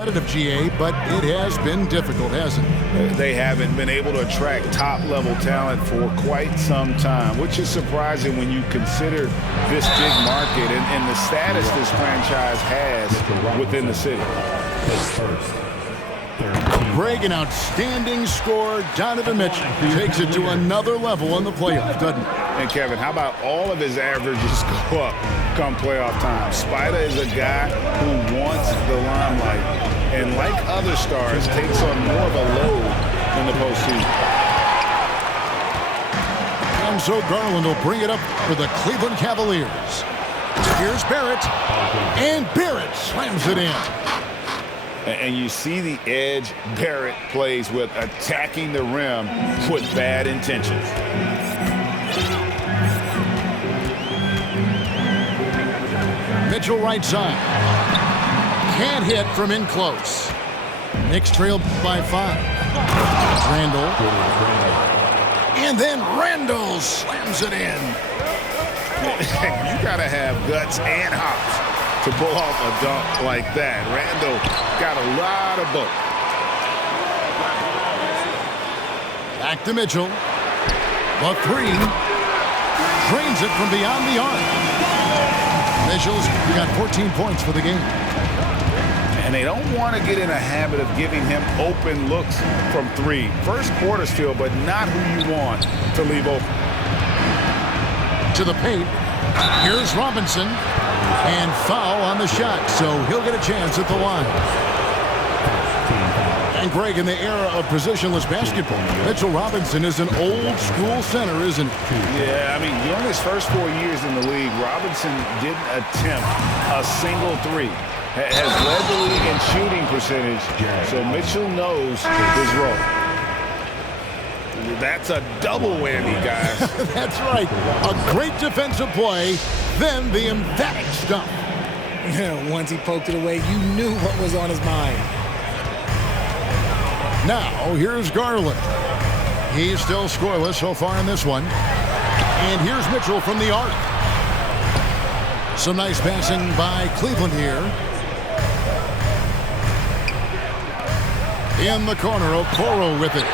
Of GA, but it has been difficult, hasn't it? They haven't been able to attract top-level talent for quite some time, which is surprising when you consider this big market and the status this franchise has within the city. Greg, an outstanding scorer. Donovan Mitchell takes it to another level in the playoffs, doesn't it? And Kevin, how about all of his averages go up come playoff time? Spider is a guy who wants the limelight, and like other stars, takes on more of a load in the postseason. And so Garland will bring it up for the Cleveland Cavaliers. Here's Barrett, and Barrett slams it in. And you see the edge Barrett plays with, attacking the rim with bad intentions. Mitchell right side. Can't hit from in close. Knicks trail by 5. Randall. And then Randall slams it in. You got to have guts and hops to pull off a dunk like that. Randall got a lot of both. Back to Mitchell. The 3. Drains it from beyond the arc. Mitchell's got 14 points for the game. And they don't want to get in a habit of giving him open looks from 3. First quarter still, but not who you want to leave open. To the paint. Here's Robinson. And foul on the shot, so he'll get a chance at the line. And Greg, in the era of positionless basketball, Mitchell Robinson is an old-school center, isn't he? Yeah, I mean, during his first 4 years in the league, Robinson didn't attempt a single 3. Has led the league in shooting percentage, so Mitchell knows his role. That's a double whammy, guys. That's right. A great defensive play, then the emphatic stuff. Once he poked it away, you knew what was on his mind. Now, here's Garland. He's still scoreless so far in this one. And here's Mitchell from the arc. Some nice passing by Cleveland here. In the corner, Okoro with it.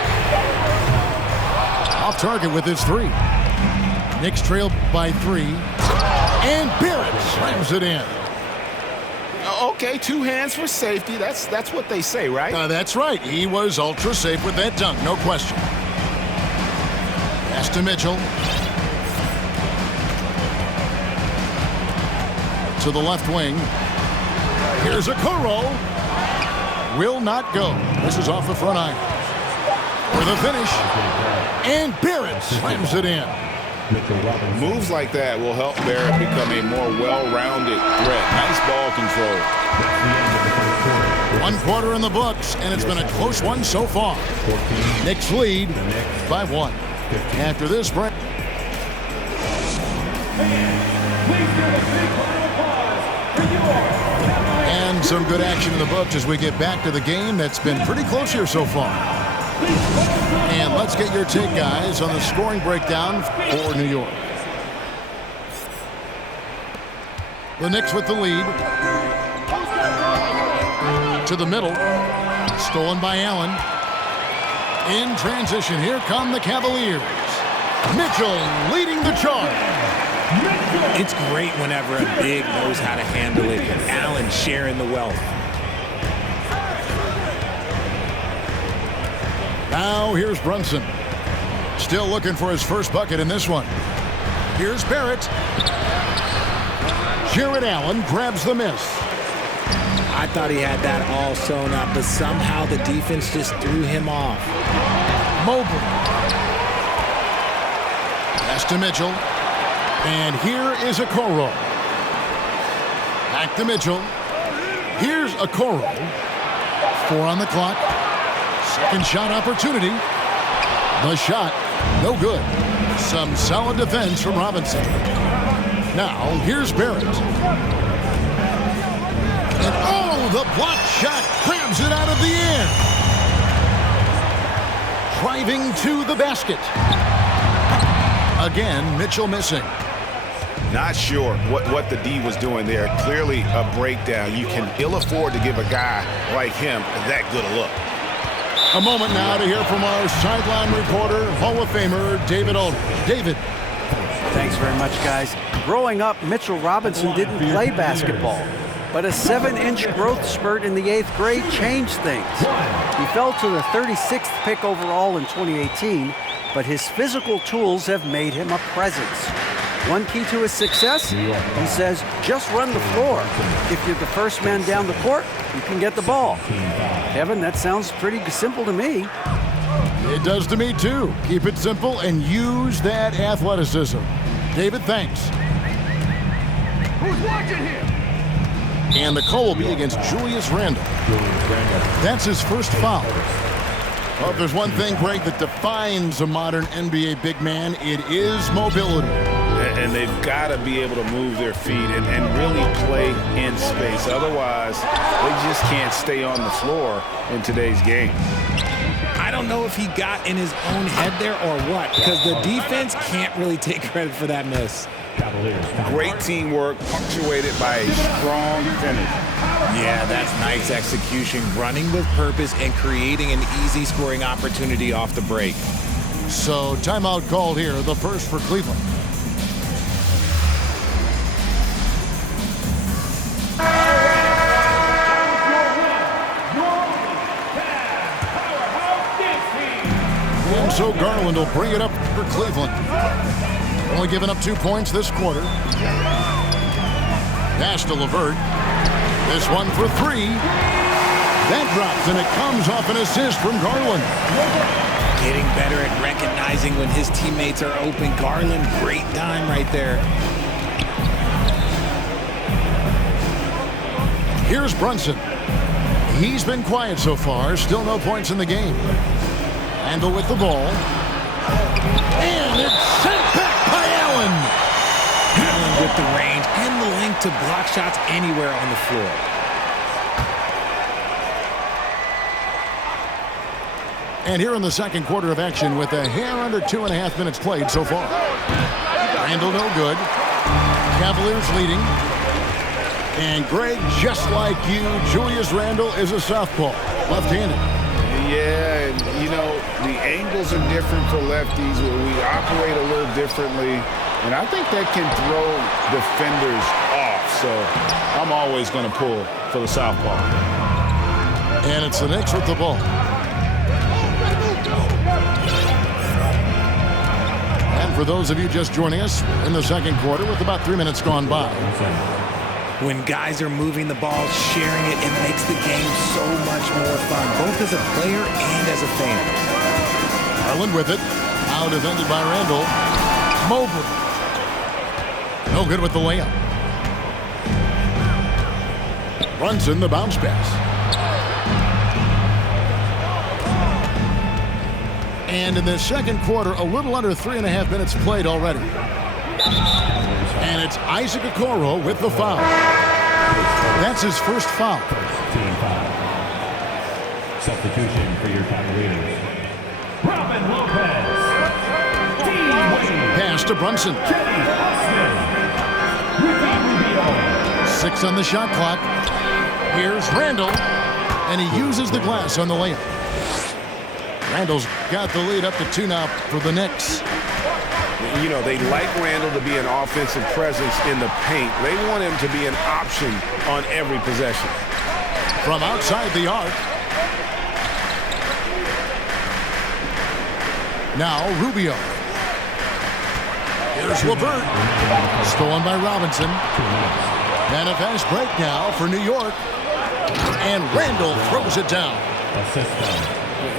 Off target with his 3. Knicks trail by 3. And Barrett slams it in. Okay, 2 hands for safety. That's what they say, right? That's right. He was ultra safe with that dunk, no question. Pass to Mitchell. To the left wing. Here's Okoro. Will not go. This is off the front iron. For the finish. And Barrett slams it in. Moves like that will help Barrett become a more well-rounded threat. Nice ball control. 1 quarter in the books, and it's been a close one so far. Knicks lead by 1. After this break. And some good action in the books as we get back to the game that's been pretty close here so far. And let's get your take, guys, on the scoring breakdown for New York. The Knicks with the lead. To the middle. Stolen by Allen. In transition, here come the Cavaliers. Mitchell leading the charge. It's great whenever a big knows how to handle it. Allen sharing the wealth. Now here's Brunson. Still looking for his first bucket in this one. Here's Barrett. Jarrett Allen grabs the miss. I thought he had that all sewn up, but somehow the defense just threw him off. Mobley. Pass to Mitchell. And here is Okoro. Back to Mitchell. Here's Okoro. 4 on the clock. Second shot opportunity. The shot, no good. Some solid defense from Robinson. Now, here's Barrett. And oh, the block shot grabs it out of the air. Driving to the basket. Again, Mitchell missing. Not sure what the D was doing there. Clearly a breakdown. You can ill afford to give a guy like him that good a look. A moment now to hear from our sideline reporter, Hall of Famer David Aldridge. David. Thanks very much, guys. Growing up, Mitchell Robinson didn't play basketball, but a 7-inch growth spurt in the 8th grade changed things. He fell to the 36th pick overall in 2018, but his physical tools have made him a presence. One key to his success, he says, just run the floor. If you're the first man down the court, you can get the ball. Kevin, that sounds pretty simple to me. It does to me, too. Keep it simple and use that athleticism. David, thanks. Who's watching here? And the call will be against Julius Randle. That's his first foul. Well, if there's one thing, Greg, that defines a modern NBA big man, it is mobility. And they've got to be able to move their feet and really play in space. Otherwise, they just can't stay on the floor in today's game. I don't know if he got in his own head there or what, because the defense can't really take credit for that miss. Great teamwork, punctuated by a strong finish. Yeah, that's nice execution, running with purpose and creating an easy scoring opportunity off the break. So timeout called here, the first for Cleveland. And so Garland will bring it up for Cleveland. Only giving up 2 points this quarter. Pass to LeVert. This one for 3. That drops, and it comes off an assist from Garland. Getting better at recognizing when his teammates are open. Garland, great time right there. Here's Brunson. He's been quiet so far. Still no points in the game. Randle with the ball. And it's sent back by Allen. Allen with the range and the length to block shots anywhere on the floor. And here in the second quarter of action with a hair under 2.5 minutes played so far. Randle no good. Cavaliers leading. And Greg, just like you, Julius Randle is a southpaw, left-handed. Yeah, and you know, the angles are different for lefties. We operate a little differently, and I think that can throw defenders off. So I'm always going to pull for the southpaw. And it's the Knicks with the ball. And for those of you just joining us in the second quarter with about 3 minutes gone by. When guys are moving the ball, sharing it, it makes the game so much more fun, both as a player and as a fan. Garland with it. Now defended by Randle. Mobley. No good with the layup. Brunson, the bounce pass. And in the second quarter, a little under 3.5 minutes played already. And it's Isaac Okoro with the foul. That's his first foul. Team foul. Substitution for your Cavaliers. Robin Lopez. Pass to Brunson. 6 on the shot clock. Here's Randle. And he uses the glass on the layup. Randle's got the lead up to 2 now for the Knicks. You know, they like Randle to be an offensive presence in the paint. They want him to be an option on every possession. From outside the arc. Now Rubio. Here's LeVert. Stolen by Robinson. And a fast break now for New York. And Randle throws it down.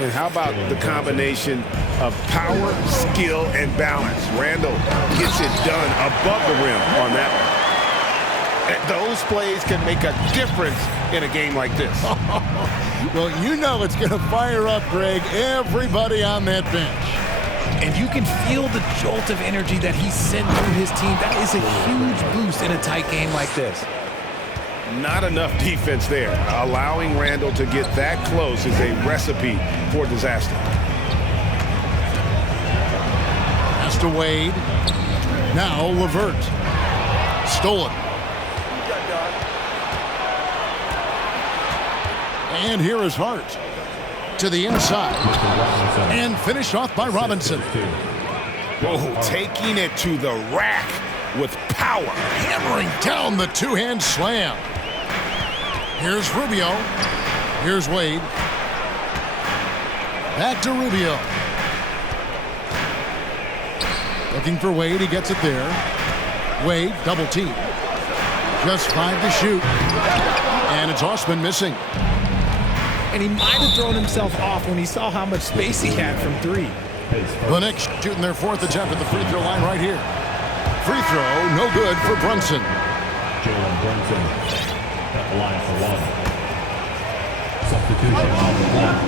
And how about the combination of power, skill, and balance? Randle gets it done above the rim on that one. And those plays can make a difference in a game like this. Well, you know it's going to fire up, Greg, everybody on that bench. And you can feel the jolt of energy that he sent through his team. That is a huge boost in a tight game like this. Not enough defense there. Allowing Randle to get that close is a recipe for disaster. Pass to Wade. Now LeVert. Stolen. And here is Hart to the inside. And finished off by Robinson. Whoa, taking it to the rack with power. Hammering down the two-hand slam. Here's Rubio. Here's Wade. Back to Rubio. Looking for Wade. He gets it there. Wade, double team. Just 5 to shoot. And it's Osman missing. And he might have thrown himself off when he saw how much space he had from 3. The Knicks shooting their 4th attempt at the free throw line right here. Free throw, no good for Brunson. Jalen Brunson at the line for 1. Substitution on the clock.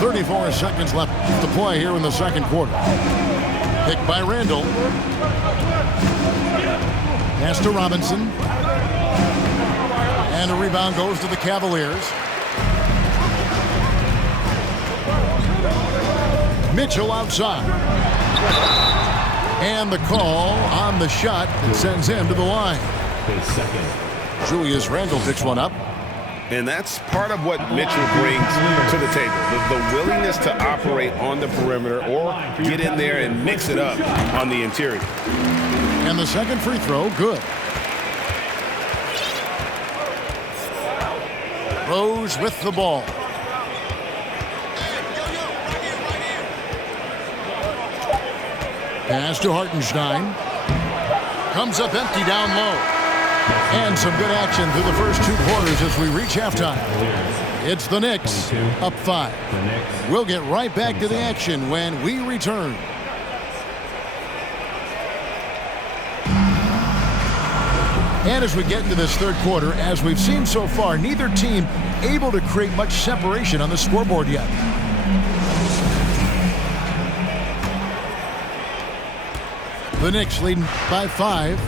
34 seconds left to play here in the second quarter. Picked by Randall. Pass to Robinson. And a rebound goes to the Cavaliers. Mitchell outside. And the call on the shot that sends him to the line. Julius Randle picks one up. And that's part of what Mitchell brings to the table. The willingness to operate on the perimeter or get in there and mix it up on the interior. And the second free throw, good. Rose with the ball. Pass to Hartenstein. Comes up empty down low. And some good action through the first 2 quarters as we reach halftime. It's the Knicks up 5. We'll get right back to the action when we return. And as we get into this third quarter, as we've seen so far, neither team able to create much separation on the scoreboard yet. The Knicks leading by 5.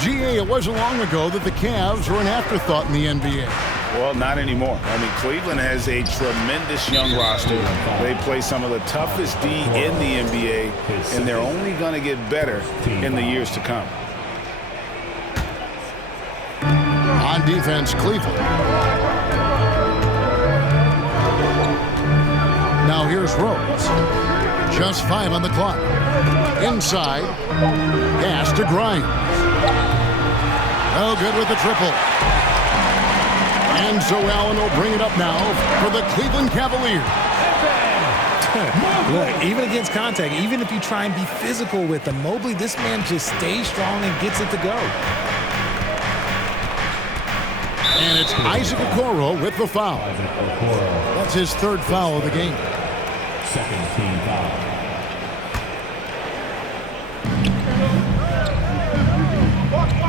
GA, it wasn't long ago that the Cavs were an afterthought in the NBA. Well, not anymore. I mean, Cleveland has a tremendous young roster. They play some of the toughest D in the NBA, and they're only going to get better in the years to come. On defense, Cleveland. Now here's Rose. Just 5 on the clock. Inside. Pass to Grimes. No good with the triple. And so Allen will bring it up now for the Cleveland Cavaliers. Look, even against contact, even if you try and be physical with him, Mobley, this man just stays strong and gets it to go. And it's Isaac Okoro with the foul. That's his 3rd foul of the game. Second team foul.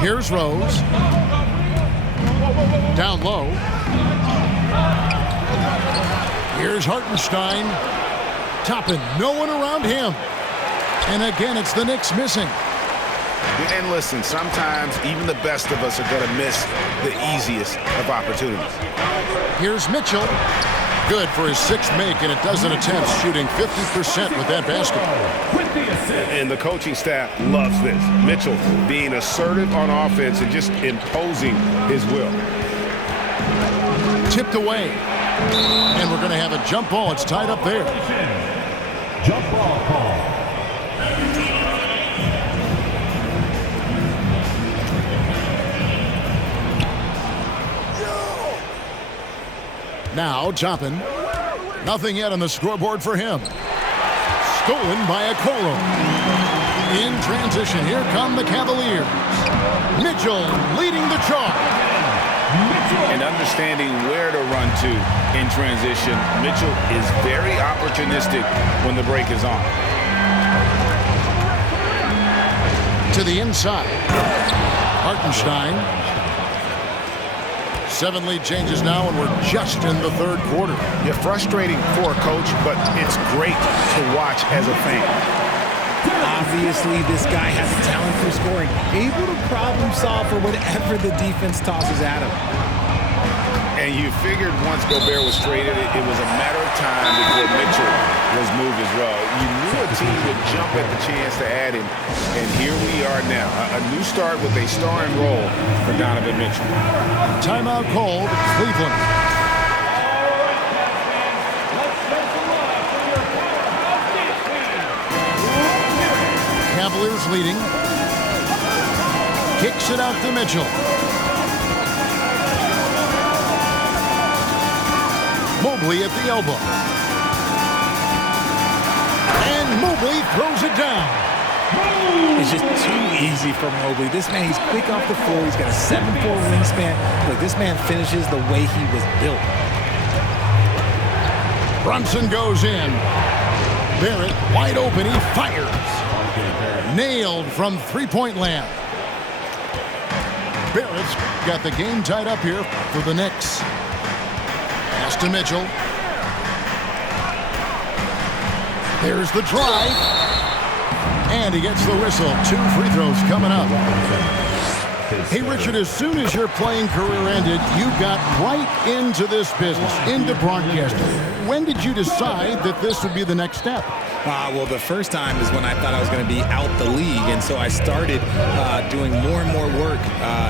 Here's Rose. Down low. Here's Hartenstein. Toppin, no one around him. And again, it's the Knicks missing. And listen, sometimes even the best of us are going to miss the easiest of opportunities. Here's Mitchell. Good for his 6th make, and a dozen attempts, shooting 50% with that basket. And the coaching staff loves this. Mitchell being assertive on offense and just imposing his will. Tipped away. And we're going to have a jump ball. It's tied up there. Jump ball call. Now Toppin. Nothing yet on the scoreboard for him. Stolen by Okoro. In transition, here come the Cavaliers. Mitchell leading the charge. And understanding where to run to in transition, Mitchell is very opportunistic when the break is on. To the inside. Hartenstein. 7 lead changes now, and we're just in the 3rd quarter. Yeah, frustrating for a coach, but it's great to watch as a fan. Obviously, this guy has a talent for scoring, able to problem solve for whatever the defense tosses at him. And you figured once Gobert was traded, it was a matter of time before Mitchell was moved as well. You knew a team would jump at the chance to add him, and here we are now. A new start with a starring role for Donovan Mitchell. Timeout called, Cleveland. Cavaliers leading. Kicks it out to Mitchell. Mobley at the elbow. And Mobley throws it down. It's just too easy for Mobley. This man, he's quick off the floor. He's got a 7'4" wingspan. Look, this man finishes the way he was built. Brunson goes in. Barrett wide open. He fires. Nailed from three-point land. Barrett's got the game tied up here for the Knicks. Pass to Mitchell. There's the drive. And he gets the whistle. 2 free throws coming up. Hey, Richard, as soon as your playing career ended, you got right into this business, into broadcasting. When did you decide that this would be the next step? Well, the first time is when I thought I was going to be out the league, and so I started doing more and more work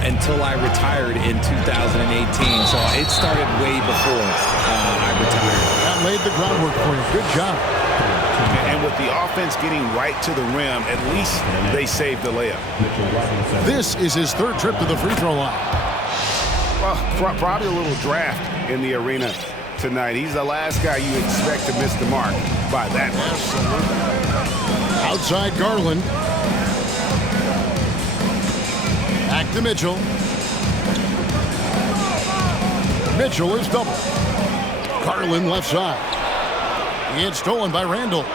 until I retired in 2018. So it started way before I retired. That laid the groundwork for you. Good job. And with the offense getting right to the rim, at least they saved the layup. This is his 3rd trip to the free throw line. Well, probably a little draft in the arena tonight. He's the last guy you expect to miss the mark by that much. Outside Garland. Back to Mitchell. Mitchell is double. Garland left side. It's stolen by Randall.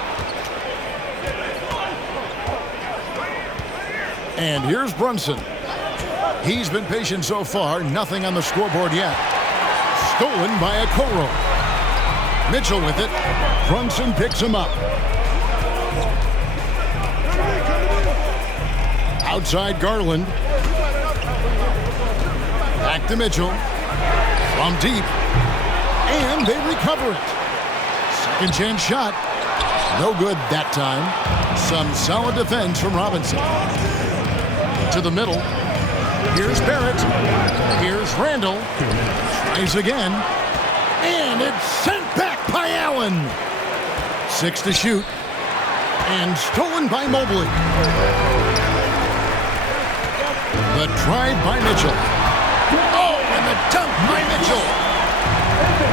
And here's Brunson. He's been patient so far. Nothing on the scoreboard yet. Stolen by Okoro. Mitchell with it. Brunson picks him up. Outside Garland. Back to Mitchell. From deep. And they recover it. Second chance shot. No good that time. Some solid defense from Robinson. To the middle. Here's Barrett. Here's Randall. Tries again. And it's sent back by Allen. 6 to shoot. And stolen by Mobley. The drive by Mitchell. Oh, and the dunk by Mitchell.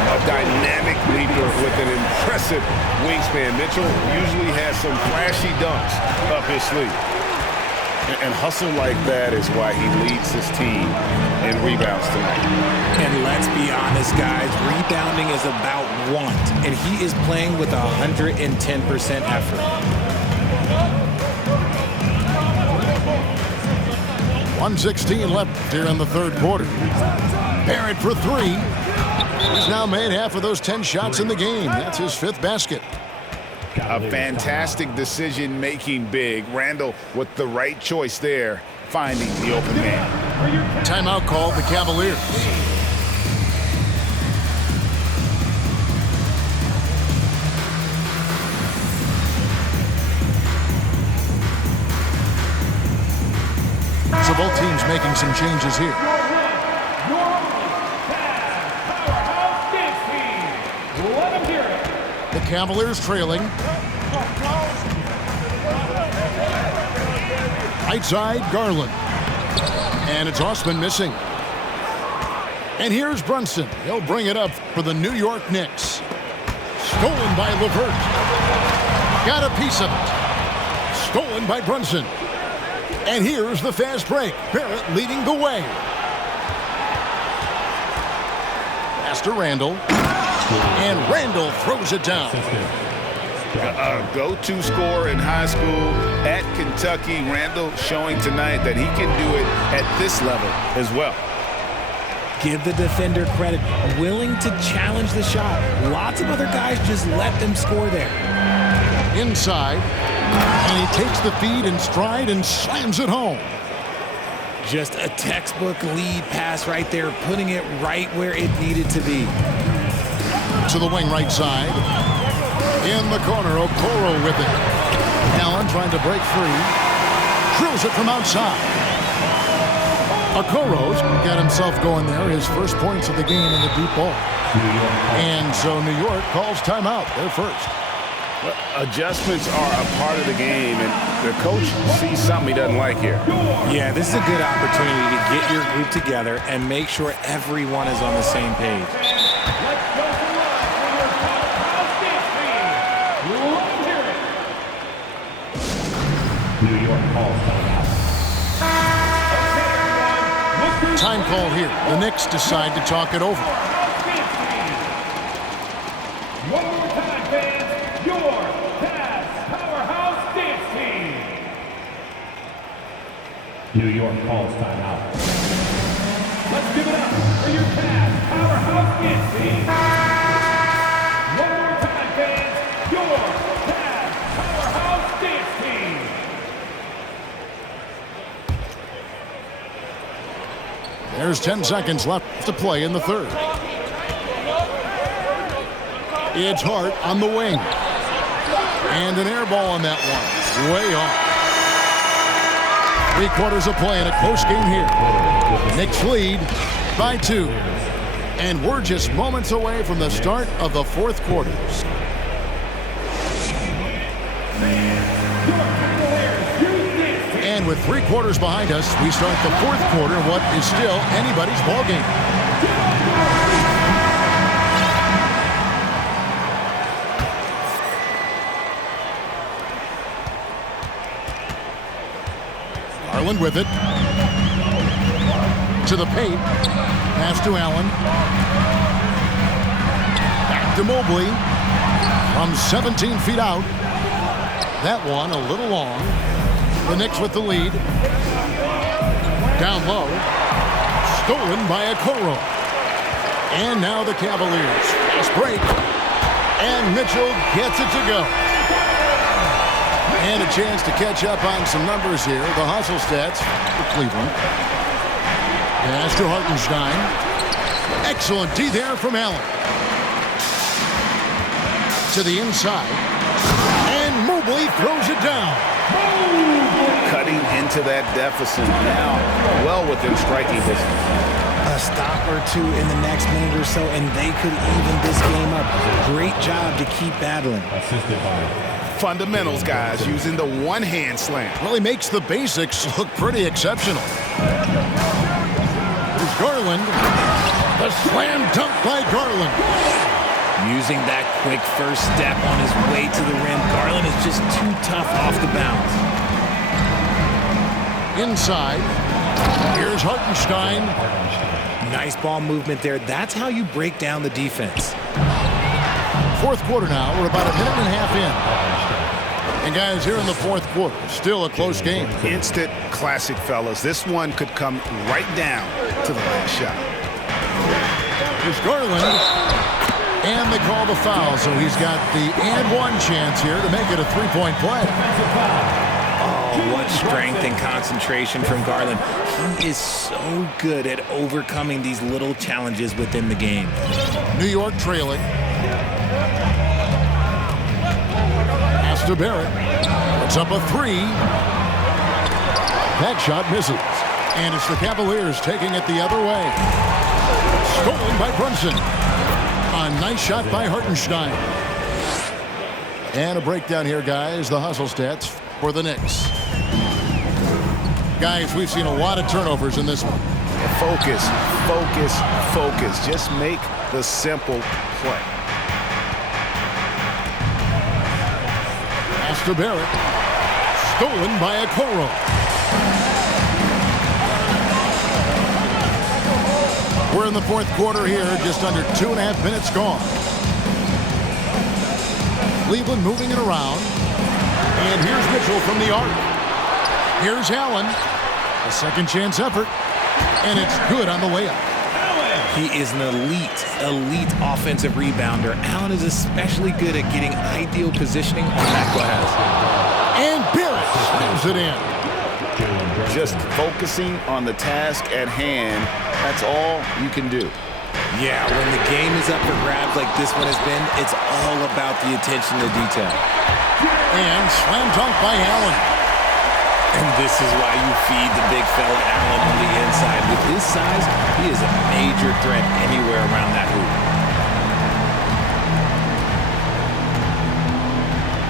A dynamic leaper with an impressive wingspan. Mitchell usually has some flashy dunks up his sleeve. And hustle like that is why he leads his team in rebounds tonight. And let's be honest, guys, rebounding is about want, and he is playing with 110% effort. 1:16 left here in the 3rd quarter. Barrett for 3. He's now made half of those 10 shots in the game. That's his 5th basket. A fantastic decision-making big. Randall with the right choice there, finding the open man. Timeout called the Cavaliers. So both teams making some changes here. The Cavaliers trailing. Right side, Garland. And it's Osman missing. And here's Brunson. He'll bring it up for the New York Knicks. Stolen by LeVert. Got a piece of it. Stolen by Brunson. And here's the fast break. Barrett leading the way. Pass to Randall. And Randall throws it down. A go-to scorer in high school at Kentucky. Randall showing tonight that he can do it at this level as well. Give the defender credit. Willing to challenge the shot. Lots of other guys just let them score there. Inside. And he takes the feed in stride and slams it home. Just a textbook lead pass right there, putting it right where it needed to be. To the wing right side. In the corner, Okoro with it. Allen trying to break free. Drills it from outside. Okoro's got himself going there. His first points of the game in the deep ball. And so New York calls timeout. They're first. Well, adjustments are a part of the game, and the coach sees something he doesn't like here. Yeah, this is a good opportunity to get your group together and make sure everyone is on the same page. New York calls timeout. Time call here. The Knicks decide to talk it over. One more time, fans. Your Cavs Powerhouse Dance Team. New York calls timeout. Let's give it up for your Cavs Powerhouse Dance Team. One more time, fans. Your Cavs Powerhouse Dance Team. There's 10 seconds left to play in the third. It's Hart on the wing. And an air ball on that one. Way off. 3/4 of play in a close game here. Knicks lead by 2. And we're just moments away from the start of the fourth quarter. And with 3/4 behind us, we start the fourth quarter in what is still anybody's ballgame. Garland with it. To the paint. Pass to Allen. Back to Mobley. From 17 feet out. That one a little long. The Knicks with the lead. Down low. Stolen by Okoro. And now the Cavaliers. Fast break. And Mitchell gets it to go. And a chance to catch up on some numbers here. The hustle stats for Cleveland. Pass to Hartenstein. Excellent D there from Allen. To the inside. And Mobley throws it down. Cutting into that deficit now, well within striking distance. A stop or two in the next minute or so, and they could even this game up. Great job to keep battling. Assisted by Fundamentals, guys, using the one-hand slam. Really makes the basics look pretty exceptional. There's Garland. The slam dunk by Garland. Using that quick first step on his way to the rim. Garland is just too tough off the bounce. Inside. Here's Hartenstein. Nice ball movement there. That's how you break down the defense. Fourth quarter now. We're about a minute and a half in. And guys, here in the fourth quarter, still a close game. Instant classic, fellas. This one could come right down to the last shot. Here's Garland. And they call the foul, so he's got the and one chance here to make it a three-point play. Oh, what strength and concentration from Garland. He is so good at overcoming these little challenges within the game. New York trailing. Pass to Barrett. Puts up a three. That shot misses. And it's the Cavaliers taking it the other way. Stolen by Brunson. A nice shot by Hartenstein. And a breakdown here, guys. The hustle stats for the Knicks. Guys, we've seen a lot of turnovers in this one. Focus, focus, focus. Just make the simple play. Pass to Barrett. Stolen by Okoro. We're in the fourth quarter here, just under 2.5 minutes gone. Cleveland moving it around. And here's Mitchell from the arc. Here's Allen. A second chance effort. And it's good on the layup. He is an elite offensive rebounder. Allen is especially good at getting ideal positioning on that glass. And Barrett moves it in. just focusing on the task at hand, that's all you can do. Yeah, when the game is up for grabs like this one has been, it's all about the attention to detail. And slam dunk by Allen. And this is why you feed the big fella Allen on the inside. With his size, he is a major threat anywhere around that hoop.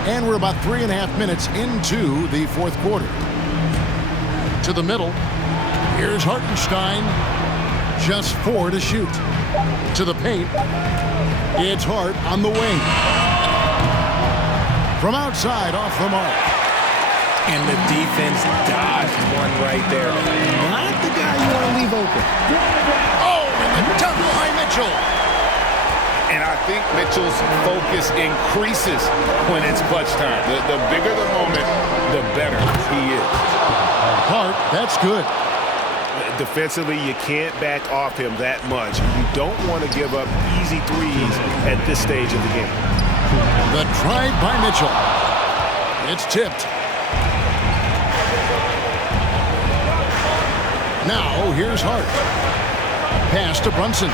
And we're about 3.5 minutes into the fourth quarter. To the middle. Here's Hartenstein. Just 4 to shoot. To the paint. It's Hart on the wing. From outside, off the mark. And the defense dodged one right there. Not the guy you want to leave open. Oh, and the dunk by Mitchell. And I think Mitchell's focus increases when it's clutch time. The bigger the moment, the better he is. Hart, that's good. Defensively, you can't back off him that much. You don't want to give up easy threes at this stage of the game. The drive by Mitchell. It's tipped. Now, here's Hart. Pass to Brunson.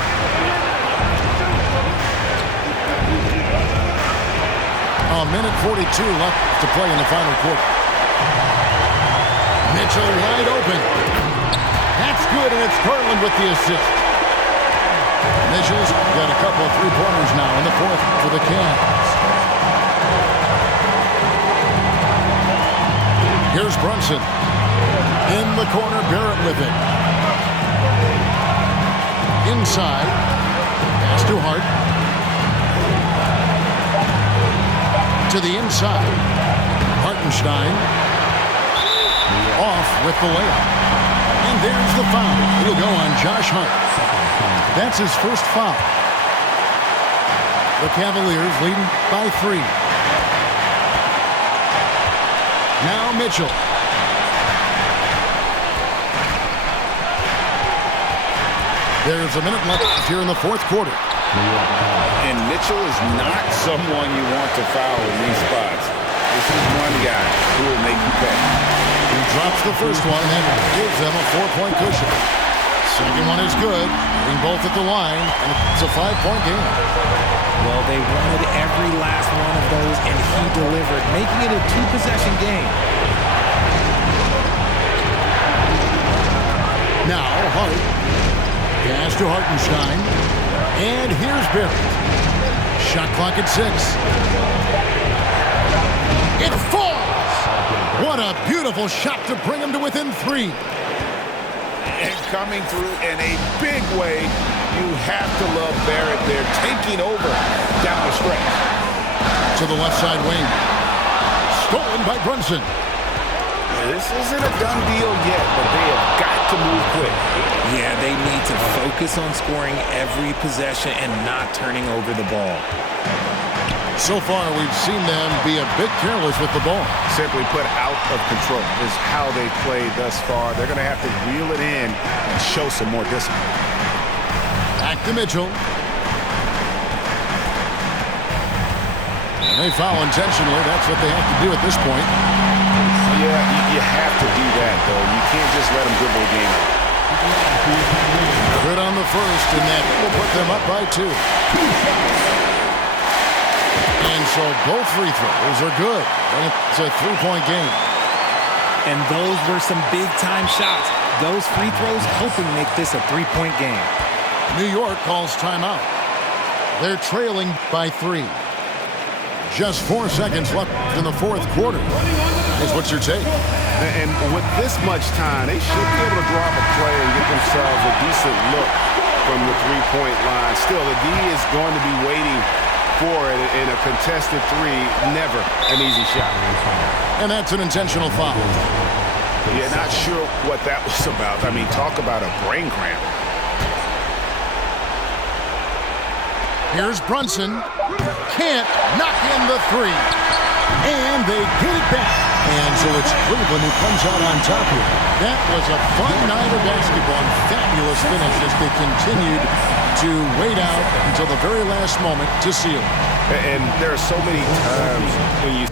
A minute 42 left to play in the final quarter. Mitchell wide open. That's good, and it's Garland with the assist. Mitchell's got a couple of three-pointers now in the fourth for the Cavs. Here's Brunson. In the corner, Barrett with it. Inside. Pass to Hart. To the inside. Hartenstein. Off with the layup. And there's the foul. It'll go on Josh Hart. That's his first foul. The Cavaliers leading by 3. Now Mitchell. There's a minute left here in the fourth quarter. And Mitchell is not someone you want to foul in these spots. This is one guy who will make you pay. He drops the first one and gives them a 4-point cushion. Second one is good. Hitting both at the line, and it's a 5-point game. Well, they wanted every last one of those, and he delivered, making it a 2-possession game. Now Hart. Pass to Hartenstein. And here's Barrett. Shot clock at 6. It falls! What a beautiful shot to bring him to within 3. And coming through in a big way, you have to love Barrett there, taking over down the stretch. To the left side wing. Stolen by Brunson. This isn't a done deal yet, but they have got to move quick. Yeah, they need to focus on scoring every possession and not turning over the ball. So far, we've seen them be a bit careless with the ball. Simply put, out of control is how they played thus far. They're going to have to reel it in and show some more discipline. Back to Mitchell. And they foul intentionally. That's what they have to do at this point. Yeah, you have to do that, though. You can't just let them dribble the game out. Good on the first, and that will put them up by 2. And so both free throws are good. And it's a 3-point game. And those were some big-time shots. Those free throws helping make this a 3-point game. New York calls timeout. They're trailing by 3. Just 4 seconds left in the fourth quarter. Guys, what's your take? And with this much time, they should be able to draw up a play and get themselves a decent look from the three-point line. Still, the D is going to be waiting for it in a contested 3. Never an easy shot. And that's an intentional foul. Yeah, not sure what that was about. I mean, talk about a brain cramp. Here's Brunson. Can't knock in the 3. And they get it back. And so it's Cleveland who comes out on top here. That was a fun night of basketball and fabulous finish as they continued to wait out until the very last moment to seal. And there are so many times when you